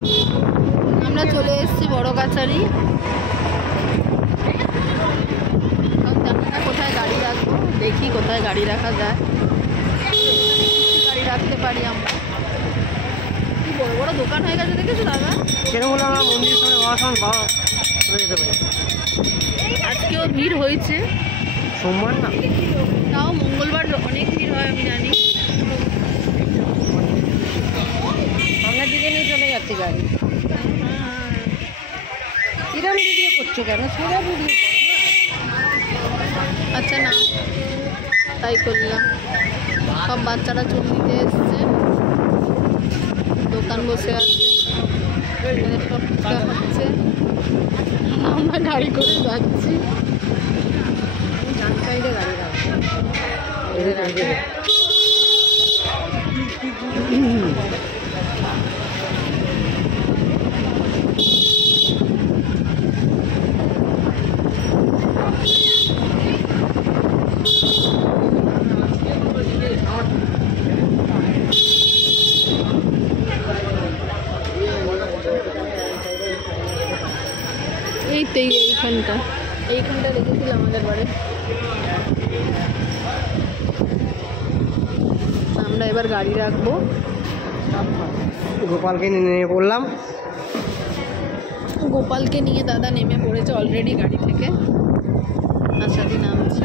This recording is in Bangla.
আমরা চলে এসেছি বড় কাছারি। জানি না কোথায় গাড়ি রাখবো, দেখি কোথায় গাড়ি রাখা যায়। গাড়ি রাখতে পারি আমরা। কি বড় বড় দোকান হয়ে গেছে দেখেছো দাদা? সেরকম আমরা মন্দিরের সামনে ওয়াশন পাওয়া যেতে পারি। আজকেও ভিড় হয়েছে, সোমবার না, তাও মঙ্গলবার অনেক ভিড় হয় আমি জানি। সামনের দিকে নিয়ে চলে যাচ্ছে গাড়ি। কিরম ভিডিও করছো কেন? সোজা ভিডিও করো না। আচ্ছা না, তাই করলাম। সব বাচ্চারা চুল দিতে এসছে, দোকান বসে আছে, সব ফুচকা হচ্ছে। আমরা গাড়ি করে যাচ্ছি। সাইডে গাড়ি রাখবো। এইখানটা রেখেছিলাম আমাদের বাড়ি। আমরা এবার গাড়ি রাখবো। গোপালকে নিয়ে নেমে পড়লাম। গোপালকে নিয়ে দাদা নেমে পড়েছে অলরেডি গাড়ি থেকে, আশাদি নামছে।